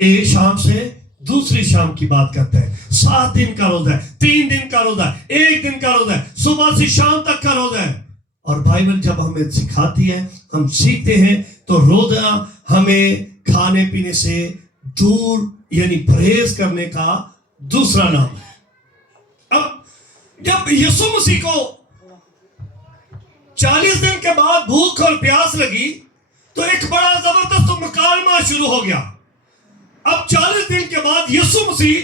ایک شام سے دوسری شام کی بات کرتے ہیں. 7 دن کا روزہ ہے, 3 دن کا روزہ ہے, 1 دن کا روزہ ہے, صبح سے شام تک کا روزہ ہے. اور بائبل جب ہمیں سکھاتی ہے, ہم سیکھتے ہیں, تو روزہ ہمیں کھانے پینے سے دور یعنی پرہیز کرنے کا دوسرا نام ہے. اب جب یسوع مسیح کو 40 دن کے بعد بھوک اور پیاس لگی تو ایک بڑا زبردست مکالمہ شروع ہو گیا. اب 40 دن کے بعد یسوع مسیح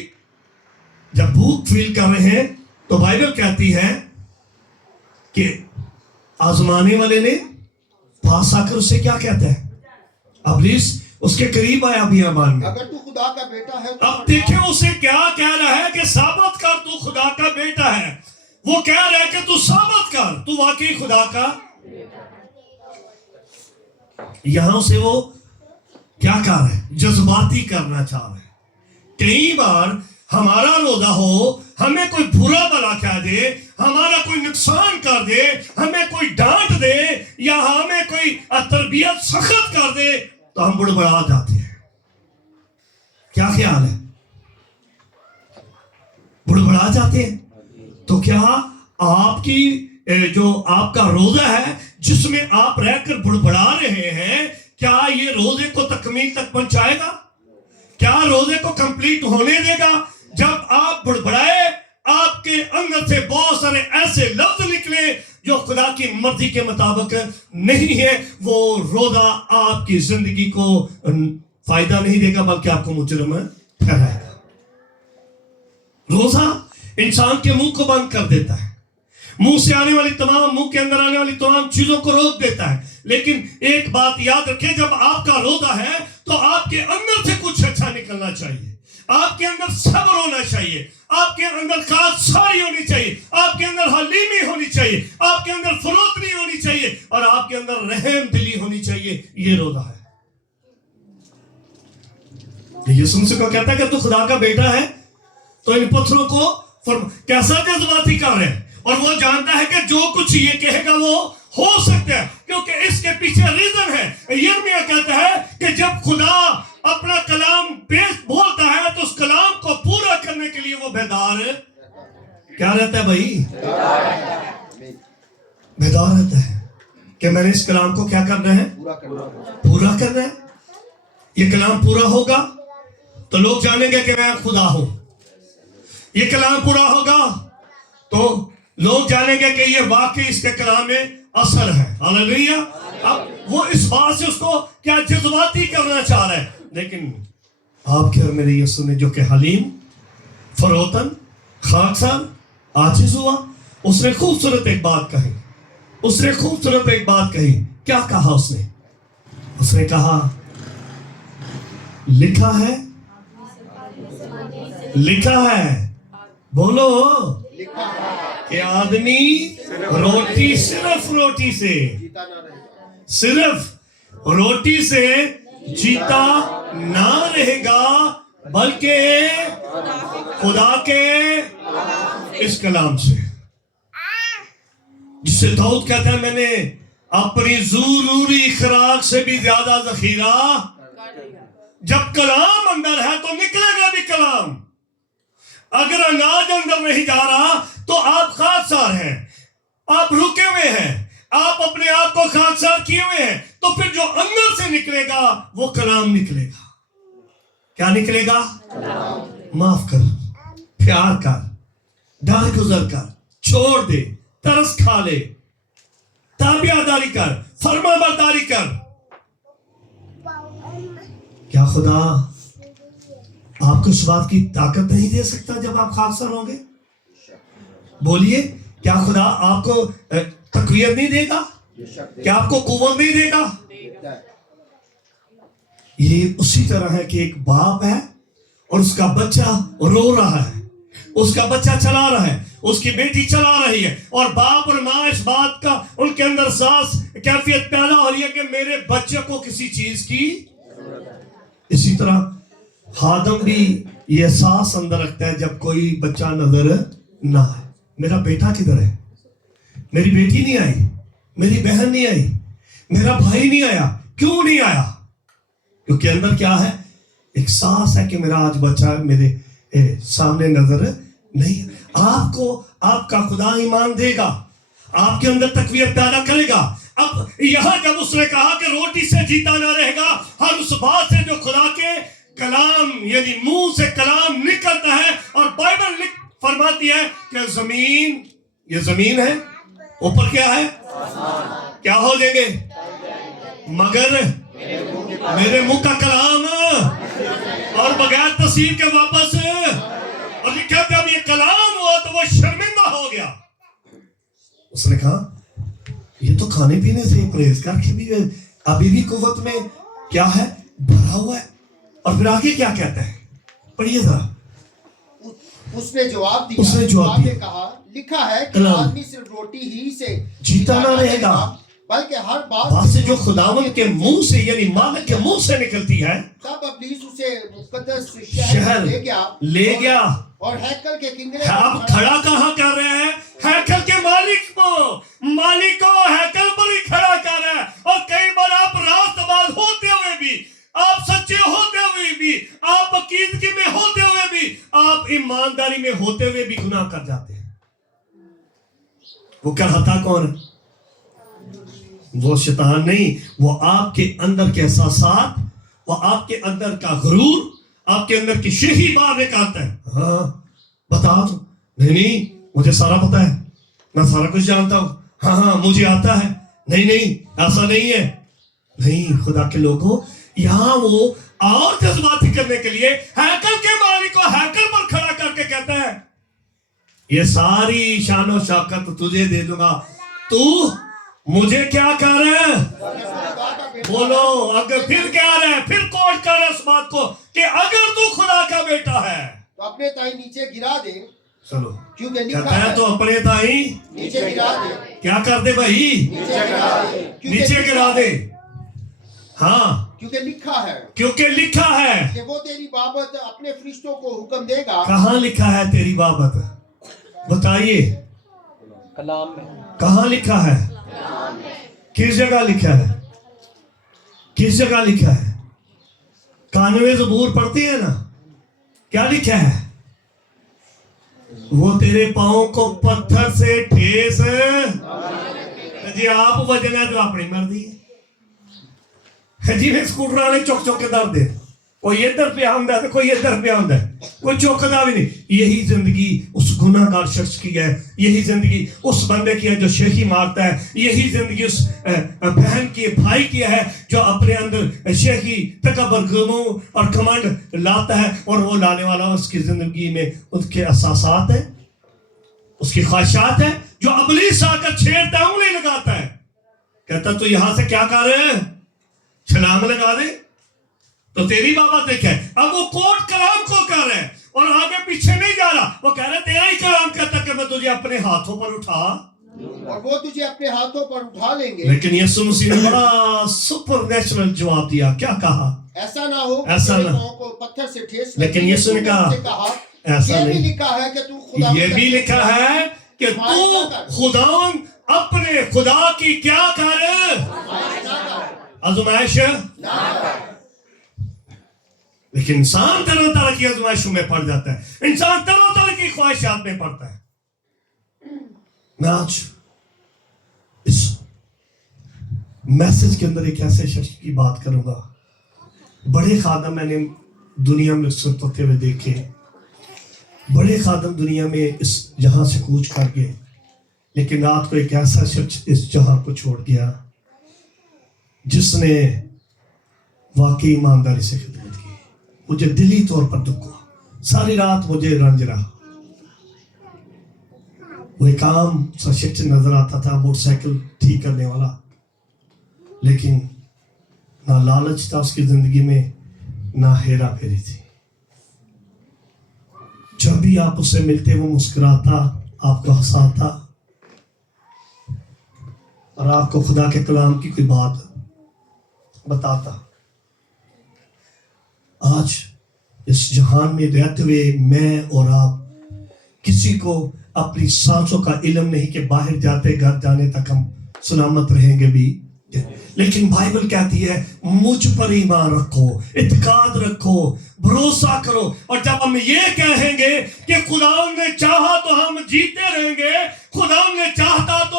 جب بھوک فیل کر رہے ہیں تو بائبل کہتی ہے کہ آزمانے والے نے پاس آ کر اسے کیا کہتا ہے؟ ابلیس اس کے قریب آیا بیابان میں, اگر تو خدا کا بیٹا ہے. اب دیکھیں اسے کیا کہہ رہا ہے کہ ثابت کر تو خدا کا بیٹا ہے. وہ کہہ رہا ہے کہ تو ثابت کر تو واقعی خدا کا. یہاں سے وہ کیا کر رہا ہے؟ جذباتی کرنا چاہ رہا ہے. کئی بار ہمارا روزہ ہو, ہمیں کوئی برا بلا کہہ دے, ہمارا کوئی نقصان کر دے, ہمیں کوئی ڈانٹ دے, یا ہمیں کوئی تربیت سخت کر دے, تو ہم بڑبڑا جاتے ہیں. کیا خیال ہے؟ بڑبڑا جاتے ہیں. تو کیا آپ کی جو آپ کا روزہ ہے جس میں آپ رہ کر بڑبڑا رہے ہیں, کیا یہ روزے کو تکمیل تک پہنچائے گا؟ کیا روزے کو کمپلیٹ ہونے دے گا؟ جب آپ بڑبڑائے, آپ کے اندر سے بہت سارے ایسے لفظ نکلے جو خدا کی مرضی کے مطابق نہیں ہے, وہ روزہ آپ کی زندگی کو فائدہ نہیں دے گا بلکہ آپ کو مجرم ٹھہرائے گا. روزہ انسان کے منہ کو بند کر دیتا ہے, منہ سے آنے والی تمام, منہ کے اندر آنے والی تمام چیزوں کو روک دیتا ہے. لیکن ایک بات یاد رکھیں, جب آپ کا روزہ ہے تو آپ کے اندر سے کچھ اچھا نکلنا چاہیے, آپ کے اندر صبر ہونا چاہیے, آپ کے اندر خاکساری ہونی چاہیے, آپ کے اندر حلیمی ہونی چاہیے, آپ کے اندر فروتنی ہونی چاہیے, اور آپ کے اندر رحم دلی ہونی چاہیے. یہ روزہ ہے. یسوع مسیح کو کہتا ہے کہ تو خدا کا بیٹا ہے, تو ان پتھروں کو کیسا جذباتی کر رہے ہیں, اور وہ جانتا ہے کہ جو کچھ یہ کہے گا وہ ہو سکتا ہے, کیونکہ اس کے پیچھے ریزن ہے. یرمیا کہتا ہے کہ جب خدا اپنا کلام پیش بولتا ہے تو اس کلام کو پورا کرنے کے لیے وہ بیدار کیا رہتا ہے بھائی؟ بیدار رہتا ہے کہ میں نے اس کلام کو کیا کرنا ہے؟ پورا کرنا ہے. یہ کلام پورا ہوگا تو لوگ جانیں گے کہ میں خدا ہوں. یہ کلام پورا ہوگا تو لوگ جانیں گے کہ یہ واقعی اس کے کلام میں اثر ہے. ہاللیلویا. اب وہ اس بات سے اس کو کیا جذباتی کرنا چاہ رہا ہے, لیکن آپ کے اور میرے یسوع نے جو کہ حلیم, فروتن, خاکسار, عاجز ہوا, اس نے خوبصورت ایک بات کہی. اس نے خوبصورت ایک بات کہی. کیا کہا اس نے؟ اس نے کہا لکھا ہے, لکھا ہے, بولو, کہ آدمی روٹی صرف روٹی سے, صرف روٹی سے جیتا نہ رہے گا بلکہ خدا کے اس کلام سے. جسے داؤد کہتا ہے میں نے اپنی ضروری خوراک سے بھی زیادہ ذخیرہ. جب کلام اندر ہے تو نکلے گا بھی کلام. اگر اناج اندر نہیں جا رہا تو آپ خاکسار ہیں, آپ رکے ہوئے ہیں, آپ اپنے آپ کو خاکسار کیے ہوئے ہیں, تو پھر جو اندر سے نکلے گا وہ کلام نکلے گا. کیا نکلے گا؟ معاف کر, پیار کر, درگزر کر, چھوڑ دے, ترس کھا لے, تابعداری کر, فرما برداری کر. کیا خدا آپ کو اس بات کی طاقت نہیں دے سکتا جب آپ خاکسار ہوں گے؟ بولیے, کیا خدا آپ کو تقویت نہیں دے گا؟ کیا آپ کو قوت نہیں دے گا؟ یہ اسی طرح ہے کہ ایک باپ ہے اور اس کا بچہ رو رہا ہے, اس کا بچہ چلا رہا ہے, اس کی بیٹی چلا رہی ہے, اور باپ اور ماں اس بات کا ان کے اندر احساس کیفیت پیدا ہو رہی ہے کہ میرے بچے کو کسی چیز کی. اسی طرح خادم بھی یہ احساس اندر رکھتا ہے جب کوئی بچہ نظر نہ آئے, میرا بیٹا کدھر ہے, میری بیٹی نہیں آئی, میری بہن نہیں آئی, میرا بھائی نہیں آیا. کیوں نہیں آیا؟ کیونکہ اندر کیا ہے؟ ایک سانس ہے کہ میرا آج بچہ میرے سامنے نظر نہیں. آپ کو آپ کا خدا ایمان دے گا, آپ کے اندر تقویت پیدا کرے گا. اب یہاں جب اس نے کہا کہ روٹی سے جیتا نہ رہے گا, ہر اس بات سے جو خدا کے کلام یعنی منہ سے کلام نکلتا ہے. اور بائبل فرماتی ہے کہ زمین, یہ زمین ہے, اوپر کیا ہے, کیا ہو جائیں گے, مگر میرے منہ کا کلام اور بغیر تصویر کے واپس. اور لکھا جب یہ کلام ہوا تو وہ شرمندہ ہو گیا. اس نے کہا یہ تو کھانے پینے سے پرہیزگار کے بھی ابھی بھی قوت میں کیا ہے, بھرا ہوا ہے. اور پھر آگے کیا کہتا ہے, پڑھیے ذرا. اس نے جواب دیا, کہا لکھا ہے کہ آدمی صرف روٹی ہی سے جیتا نہ رہے گا بلکہ ہر بات سے جو خداوند کے منہ سے یعنی مالک کے منہ سے نکلتی ہے. تب ابلیس اسے مقدس شہر لے گیا اور ہیکل کے کنگرے. آپ کھڑا کہاں کر رہے ہیں, ہیکل کے مالک کو ہیکل پر ہی کھڑا کر رہے ہیں. اور کئی بار آپ راست باز ہوتے ہوئے بھی, آپ سچے ہوتے ہوئے بھی, آپ عقیدگی میں ہوتے ہوئے بھی, آپ ایمانداری میں ہوتے ہوئے بھی گناہ کر جاتے ہیں. وہ کرتا کون ہے, وہ شیطان نہیں, وہ آپ کے اندر کے احساسات, وہ آپ کے اندر کا غرور, آپ کے اندر کی شہی بات نکالتا ہے. ہاں بتا تو, نہیں مجھے سارا پتا ہے, میں سارا کچھ جانتا ہوں, ہاں مجھے آتا ہے. نہیں ایسا نہیں ہے. نہیں خدا کے لوگوں, یہاں وہ اور جذباتی کرنے کے لیے ہیکل کے مالک کو ہیکل پر کھڑا کر کے کہتا ہے یہ ساری شان و شوکت تجھے دے دوں گا, تو مجھے کیا کر رہا ہے, بولو اگر پھر کیا رہا ہے, پھر کوٹ کر رہا ہے اس بات کو کہ اگر تو خدا کا بیٹا ہے تو اپنے تائیں نیچے گرا دے. چلو کیونکہ کہتا ہے تو اپنے تائیں نیچے گرا دے. کیا کر دے بھائی, نیچے گرا دے. ہاں کیونکہ لکھا ہے کہ وہ تیری بابت اپنے فرشتوں کو حکم دے گا. کہاں لکھا ہے تیری بابت, بتائیے کلام میں کہاں لکھا ہے, کس جگہ لکھا ہے, کس جگہ لکھا ہے. کانوے زبور پڑھتے ہیں نا, کیا لکھا ہے, وہ تیرے پاؤں کو پتھر سے ٹھیس. جی آپ وجن ہے جو اپنی مرضی ہے. جی میں سکوٹر والے چوک چوک کے درد ہے, کوئی ادھر پہ آمدہ ہے کوئی ادھر پہ آمدہ ہے, کوئی چوکدا بھی نہیں. یہی زندگی اس گناہ گار شخص کی ہے, یہی زندگی اس بندے کی ہے جو شیخی مارتا ہے, یہی زندگی اس بہن کی بھائی کی ہے جو اپنے اندر شیخی تکبر غمو اور کمنڈ لاتا ہے. اور وہ لانے والا اس کی زندگی میں اس کے احساسات ہیں, اس کی خواہشات ہیں, جو ابلیس آ کر چھیڑتا ہے, انگلی لگاتا ہے, کہتا تو یہاں سے کیا کر رہے ہیں, چھلانگ لگا دے تو تیری بابت دیکھے. اب وہ کوٹ کلام کو کر رہے ہیں اور آگے پیچھے نہیں جا رہا. وہ کہہ رہے تیرا ہی کلام کہتا کہ میں تجھے اپنے ہاتھوں پر اٹھا, اور وہ تجھے اپنے ہاتھوں پر اٹھا لیں گے. لیکن یسوع مسیح نے بڑا سپر نیچرل جواب دیا. کیا کہا, ایسا نہ ہو ایسا تیرے نہ, پاؤں کو پتھر سے ٹھیس لگے. لیکن یسوع نے کہا ایسا یہ بھی نہیں. لکھا ہے کہ تو خدا, یہ بھی لکھا ہے کہ تو خداوند اپنے خدا کی کیا کر, آزمائش. لیکن انسان طرح طرح کی آزمائشوں میں پڑ جاتا ہے, انسان طرح طرح کی خواہشات میں پڑتا ہے. میں آج اس میسج کے اندر ایک ایسے شخص کی بات کروں گا. بڑے خادم میں نے دنیا میں سرت ہوتے ہوئے دیکھے, بڑے خادم دنیا میں اس جہاں سے کوچ کر گئے, لیکن رات کو ایک ایسا شخص اس جہاں کو چھوڑ گیا جس نے واقعی ایمانداری سے خدمت کی. مجھے دلی طور پر دکھ ہوا, ساری رات مجھے رنج رہا. وہ ایک عام سا شخص نظر آتا تھا, موٹر سائیکل ٹھیک کرنے والا, لیکن نہ لالچ تھا اس کی زندگی میں, نہ ہیرا پھیری تھی. جب بھی آپ اس سے ملتے وہ مسکراتا, آپ کو ہنساتا اور آپ کو خدا کے کلام کی کوئی بات بتاتا. آج اس جہان میں رہتے ہوئے میں اور آپ کسی کو اپنی سانسوں کا علم نہیں کہ باہر جاتے گھر جانے تک ہم سلامت رہیں گے بھی, لیکن بائبل کہتی ہے مجھ پر ایمان رکھو, اعتقاد رکھو, بھروسہ کرو. اور جب ہم یہ کہیں گے کہ خدا نے چاہا تو ہم جیتے رہیں گے, خدا نے چاہا تو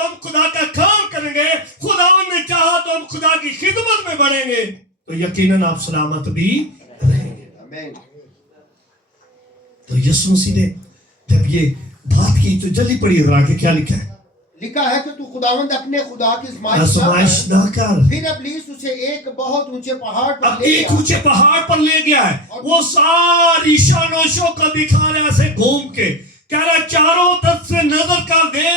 ہم خدا کا کام کریں گے, خدا نے چاہا تو ہم خدا کی خدمت میں بڑھیں گے, تو یقیناً آپ سلامت بھی رہیں گے. تو یسوع مسیح نے جب یہ بات کی تو جلدی پڑھیے ذرا کہ کیا لکھا ہے. لکھا ہے کہ تو خداوند اپنے خدا کی آزمائش نہ کر. پھر ابلیس اسے ایک بہت اونچے پہاڑ پر اب ایک اونچے پہاڑ پر لے گیا ہے, وہ ساری شانوشوں کا دکھا رہا سے گھوم کے, کہہ رہا چاروں طرف سے نظر کر دے,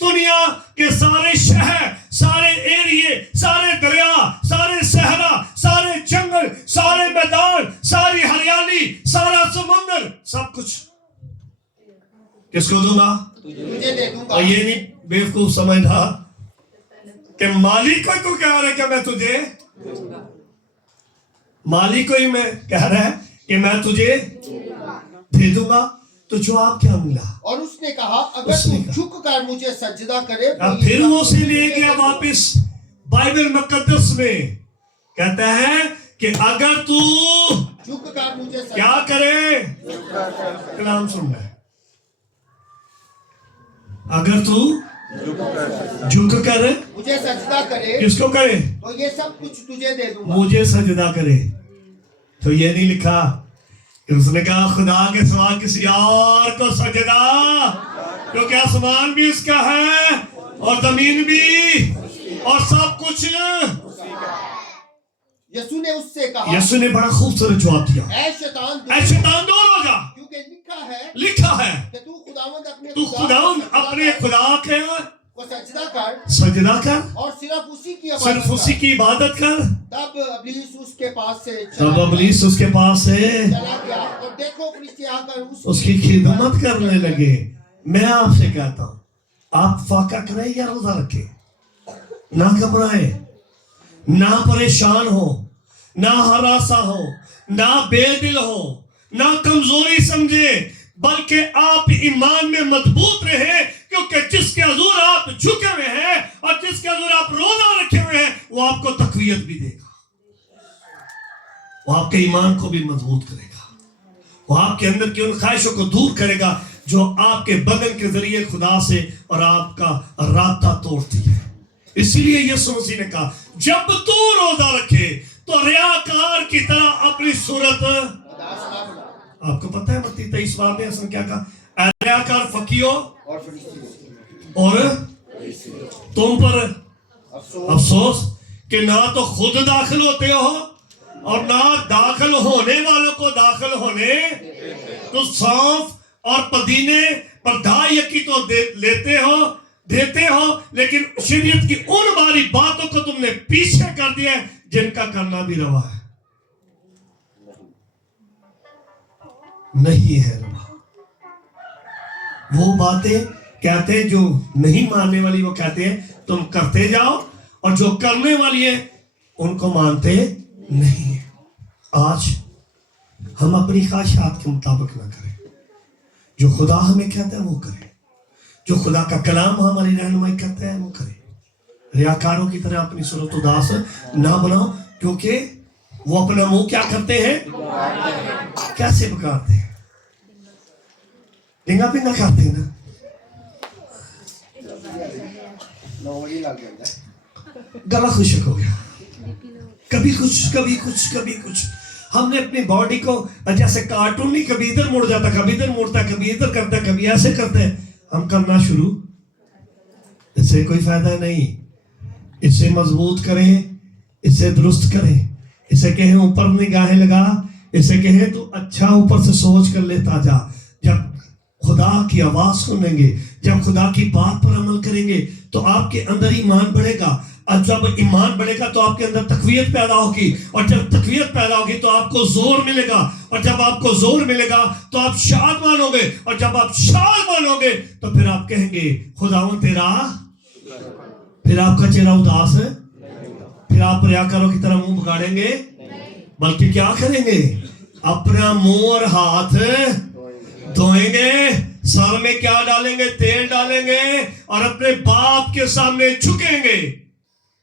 دنیا کے سارے شہر, سارے ایریے, سارے دریا, سارے صحرا, سارے جنگل, سارے میدان, ساری ہریالی, سارا سمندر, سب کچھ کس کو دوں گا؟ تجھے دے دوں گا. اور یہ نہیں بیوقوف سمجھ رہا کہ مالک کو کہہ رہا ہے کہ میں تجھے, مالک کو ہی میں کہہ رہا ہے کہ میں تجھے دے دوں گا. تو جواب کیا ملا؟ اور اس نے کہا اگر تو جھک کر مجھے سجدہ کرے. پھر وہ اسے لے گیا واپس بائبل مقدس میں, کہتا ہے کہ اگر تو جھک کر مجھے کیا کرے, کلام سن رہا ہے, اگر تو جھک کر مجھے سجدہ کرے, کس کو کرے؟ تو یہ سب کچھ تجھے دے دوں گا. مجھے سجدہ کرے. تو یہ نہیں لکھا کہ اس نے کہا خدا کے سوا کسی اور کو سجدہ, کیونکہ آسمان بھی اس کا ہے اور زمین بھی اور سب کچھ. یسوع نے اس سے کہا, یسوع نے بڑا خوبصورت جواب دیا, اے شیطان دور ہو جا, کیونکہ لکھا ہے کہ تو خداوند اپنے خدا کے کو سجدہ سجدہ کر اور صرف اسی کی عبادت کر. تب ابلیس اس کے پاس سے چلا گیا اور دیکھو فرشتے آ کر اس کی خدمت کرنے لگے. میں آپ سے کہتا ہوں, آپ فاقہ کریں یا روزہ رکھیں, نہ گھبرائیں, نہ پریشان ہو, نہ ہراساں ہو, نہ بے دل ہو, نہ کمزوری سمجھے, بلکہ آپ ایمان میں مضبوط رہے, کیونکہ جس کے حضور آپ جھکے ہوئے ہیں اور جس کے حضور آپ روزہ رکھے ہوئے ہیں, وہ آپ کو تقویت بھی دے گا, وہ آپ کے ایمان کو بھی مضبوط کرے گا, وہ آپ کے اندر کی ان خواہشوں کو دور کرے گا جو آپ کے بدن کے ذریعے خدا سے اور آپ کا رابطہ توڑتی ہے. اسی لیے یسوع مسیح نے کہا جب تو روزہ رکھے تو ریاکار کی طرح اپنی صورت. آپ کو پتہ ہے متی 23 باب میں اس نے کیا کہا, اے ریاکار فقیو اور تم پر افسوس کہ نہ تو خود داخل ہوتے ہو اور نہ داخل ہونے والوں کو داخل ہونے. تو سونف اور پدینے پر دائیکی تو دیتے ہو, لیکن شریعت کی ان باری باتوں کو تم نے پیچھے کر دیا ہے جن کا کرنا بھی روا ہے. نہیں ہے روا. وہ باتیں کہتے ہیں جو نہیں ماننے والی, وہ کہتے ہیں تم کرتے جاؤ, اور جو کرنے والی ہے ان کو مانتے نہیں. آج ہم اپنی خواہشات کے مطابق نہ کریں, جو خدا ہمیں کہتا ہے وہ کریں, جو خدا کا کلام ہماری رہنمائی کرتا ہے وہ کریں. ریاکاروں کی طرح اپنی صورت اداس نہ بناؤ, کیونکہ وہ اپنا منہ کیا کرتے ہیں, کیسے پکارتے ہیں, ڈنگا پنگا کرتے ہیں نا. گلا خشک ہو گیا, کبھی کچھ. ہم نے اپنی باڈی کو جیسے کارٹون نہیں, کبھی ادھر مڑ جاتا, کبھی ادھر مڑتا, کبھی ادھر کرتا, کبھی ایسے کرتے ہیں. ہم کرنا شروع, اس سے کوئی فائدہ نہیں. اس سے مضبوط کریں, اس سے درست کریں, اسے کہیں اوپر نگاہیں لگا, اسے کہیں تو اچھا اوپر سے سوچ کر لیتا جا. جب خدا کی آواز سنیں گے, جب خدا کی بات پر عمل کریں گے تو آپ کے اندر ایمان بڑھے گا, اور جب ایمان بڑھے گا تو آپ کے اندر تقویت پیدا ہوگی, اور جب تقویت پیدا ہوگی تو آپ کو زور ملے گا, اور جب آپ کو زور ملے گا تو آپ شادمان ہوگے, اور جب آپ شادمان ہوگے تو پھر آپ کہیں گے خداوند تیرا, پھر آپ کا چہرہ اداس ہے, پھر آپ ریاکاروں کی طرح منہ بگاڑیں گے, بلکہ کیا کریں گے, اپنا منہ اور ہاتھ دھوئیں گے, سر میں کیا ڈالیں گے, تیل ڈالیں گے, اور اپنے باپ کے سامنے جھکیں گے,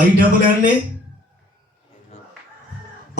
INNA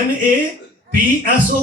NAPSO,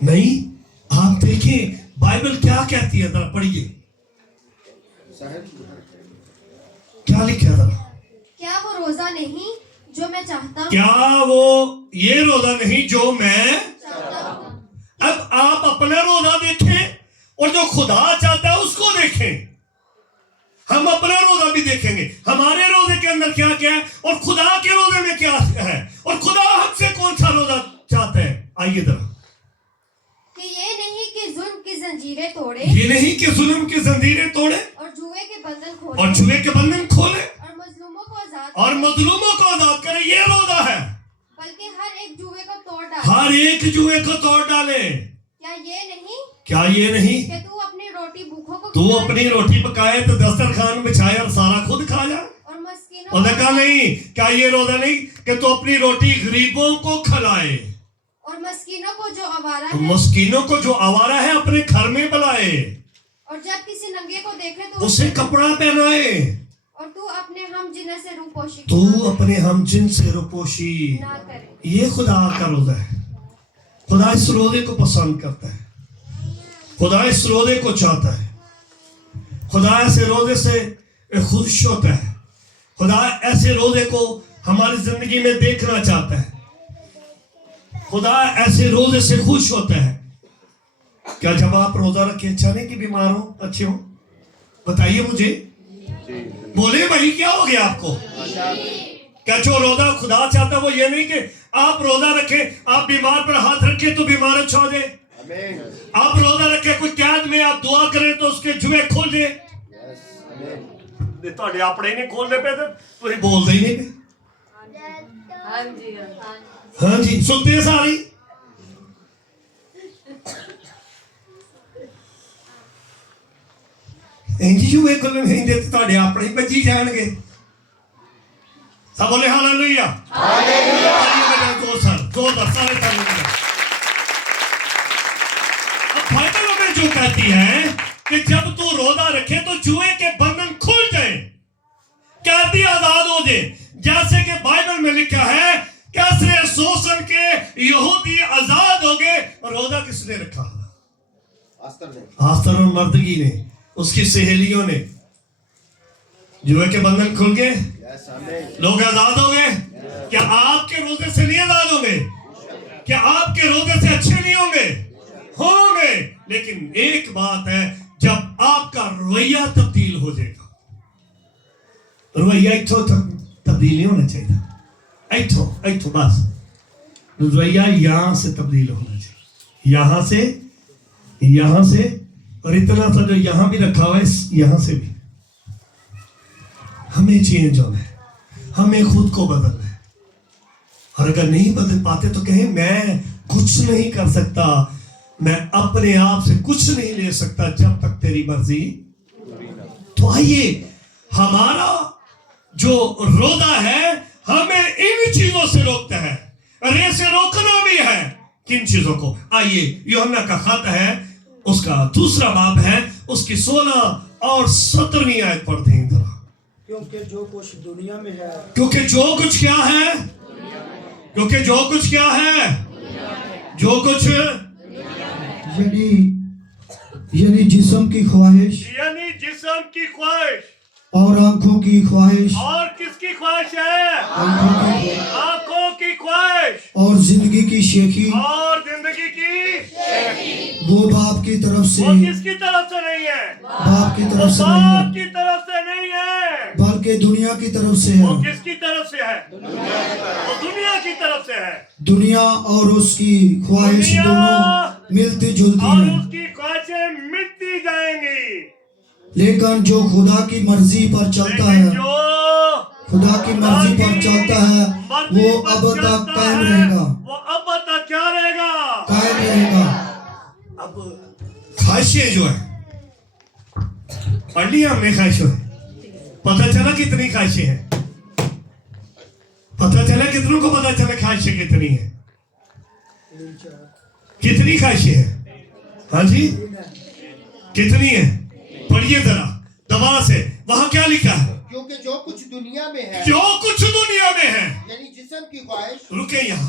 نہیں, آپ دیکھیں بائبل کیا کہتی ہے, ذرا پڑھیے کیا لکھا تھا. کیا وہ روزہ نہیں جو میں چاہتا ہوں؟ کیا وہ یہ روزہ نہیں جو میں. چاہتا ہوں. اب آپ اپنا روزہ دیکھیں اور جو خدا چاہتا ہے اس کو دیکھیں. ہم اپنا روزہ بھی دیکھیں گے, ہمارے روزے کے اندر کیا کیا ہے اور خدا کے روزے میں کیا ہے, اور خدا ہم سے کون سا روزہ چاہتا ہے. آئیے ذرا. کہ یہ نہیں کہ ظلم کی زنجیریں توڑے, یہ نہیں کہ ظلم کی زنجیریں توڑے اور جوئے کے بندھن کھولے, اور جوئے کے بندھن کھولے اور مظلوموں کو آزاد اور مظلوموں کو آزاد کرے. یہ روزہ ہے. بلکہ ہر ایک جوئے کو توڑ ڈالے. ہر ایک جوئے کو توڑ ڈالے. کیا یہ نہیں کیا یہ نہیں کہ تو اپنی روٹی بھوکوں کو تو کھلائے اپنی روٹی پکائے تو دسترخوان بچھائے اور سارا خود کھا جائے. اور مسکینوں اور نے کہا نہیں, کیا یہ روزہ نہیں کہ تو اپنی روٹی غریبوں کو کھلائے, اور مسکینوں کو جو آوارہ تو ہے, مسکینوں کو جو آوارہ ہے اپنے گھر میں بلائے, اور جب کسی ننگے کو دیکھے تو اسے کپڑا پہنائے, اور تو اپنے ہم جنس سے روپوشی تو اپنے ہم جن سے روپوشی نہ کرے. یہ خدا کا روزہ ہے. خدا اس روزے کو پسند کرتا ہے, خدا اس روزے کو چاہتا ہے, خدا ایسے روزے سے خوش ہوتا ہے, خدا ایسے روزے کو ہماری زندگی میں دیکھنا چاہتا ہے, خدا ایسے روزے سے خوش ہوتا ہے. کیا جب آپ روزہ رکھے اچھا نہیں کہ بیمار ہوں, اچھے ہوں؟ بتائیے مجھے, بولے بھائی کیا ہو گیا آپ کو؟ کیا جو روزہ خدا چاہتا ہے وہ یہ نہیں کہ آپ روزہ رکھیں, آپ بیمار پر ہاتھ رکھیں تو بیمار اچھا ہو جائے, آپ روزہ رکھیں کوئی قید میں آپ دعا کریں تو اس کے جوئے کھول جائے. تھوڑے اپنے نہیں کھولنے پہ تو بول دے ہی نہیں پہ. ہاں جی سنتے ہیں ساری. جوئے کھولنے نہیں دیتے تھوڑے اپنے ہی بچی جان گے. سب بولے ہاللویا. سارے بائبل میں جو کہتی ہے کہ جب تو روزہ رکھے تو جوئے کے بندھن کھل جائیں, قیدی آزاد ہو جائے. جیسے کہ بائبل میں لکھا ہے کیسرے سوسن کے یہودی آزاد ہو گئے. روزہ کس نے رکھا؟ آستر اور مردگی نے, اس کی سہیلیوں نے. جوئے کے بندھن کھل گئے, لوگ آزاد ہو گئے. کیا آپ کے روزے سے نہیں آزاد ہوں گے؟ کیا آپ کے روزے سے اچھے نہیں ہوں گے؟ ہوں گے. لیکن ایک بات ہے, جب آپ کا رویہ تبدیل ہو جائے گا. رویہ ایتھو تبدیل نہیں ہونا چاہیے, ایتھو بس. رویہ یہاں سے تبدیل ہونا چاہیے, یہاں سے اور اتنا سا جو یہاں بھی رکھا ہوا ہے یہاں سے بھی. ہمیں چینج ہونا ہے, ہمیں خود کو بدلنا ہے. اور اگر نہیں بدل پاتے تو کہیں میں کچھ نہیں کر سکتا, میں اپنے آپ سے کچھ نہیں لے سکتا جب تک تیری مرضی. تو آئیے, ہمارا جو روزہ ہے ہمیں ان چیزوں سے روکتا ہے, رے سے روکنا بھی ہے. کن چیزوں کو؟ آئیے یوحنا کا خط ہے, اس کا 2 باب ہے, اس کی 16 اور 17 آیت پڑھتے ہیں ذرا. کیونکہ جو کچھ دنیا میں ہے, کیونکہ جو کچھ کیا ہے, کیونکہ جو کچھ کیا ہے, جو کچھ یعنی جسم کی خواہش, یعنی جسم کی خواہش اور آنکھوں کی خواہش, اور کس کی خواہش ہے؟ آنکھوں کی خواہش اور زندگی کی شیخی, اور زندگی کی وہ باپ کی طرف سے, وہ کس کی طرف سے نہیں ہے؟ باپ کی وہ طرف سے باپ نہیں کی طرف سے نہیں ہے, بلکہ دنیا کی طرف سے وہ ہے. کس کی طرف سے ہے؟ وہ دنیا کی طرف سے ہے. دنیا اور اس کی خواہش دنیا دونوں ملتی جلتی اور ہیں, اس کی خواہشیں مٹتی جائیں گی. لیکن جو خدا کی مرضی پر چلتا ہے, لیکن جو خدا کی مرضی پر چلتا ہے, وہ اب تک قائم رہے گا, وہ اب تک کیا رہے گا؟ قائم رہے گا. اب خواہشیں جو ہیں پڑھ لیا ہم نے, خواہشیں پتہ چلا کتنی خواہشیں ہیں, پتہ چلا کتنوں کو پتہ چلا خواہشیں کتنی ہیں, کتنی خواہشیں ہیں؟ ہاں جی کتنی ہیں؟ پڑھیے ذرا دبا سے, وہاں کیا لکھا ہے؟ کیونکہ جو کچھ دنیا میں ہے, جو کچھ دنیا میں ہے, یعنی جسم کی خواہش, رکے یہاں,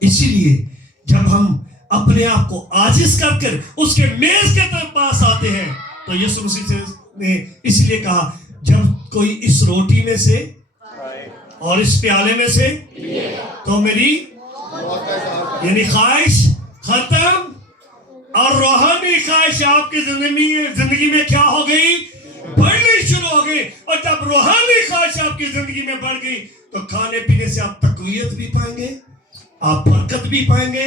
اسی لیے جب ہم اپنے آپ کو عاجز کر کر اس کے میز کے پاس آتے ہیں تو یسوع مسیح نے اس لیے کہا جب کوئی اس روٹی میں سے اور اس پیالے میں سے تو میری یعنی خواہش ختم اور روحانی خواہش آپ کی زندگی میں کیا ہو گئی؟ بڑھنی شروع ہو گئی. اور جب روحانی خواہش آپ کی زندگی میں بڑھ گئی تو کھانے پینے سے آپ تقویت بھی پائیں گے, آپ برکت بھی پائیں گے,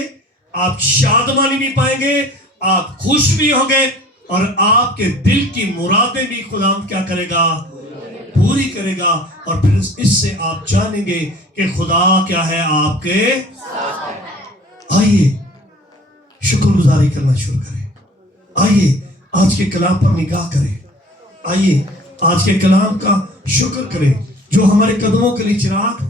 آپ شادمانی بھی پائیں گے, آپ خوش بھی ہوں گے, اور آپ کے دل کی مرادیں بھی خدا کیا کرے گا؟ پوری کرے گا. اور پھر اس سے آپ جانیں گے کہ خدا کیا ہے آپ کے. آئیے شکر گزاری کرنا شروع کریں. آئیے آج کے کلام پر نگاہ کریں. آئیے آج کے کلام کا شکر کریں جو ہمارے قدموں کے لیے چراغ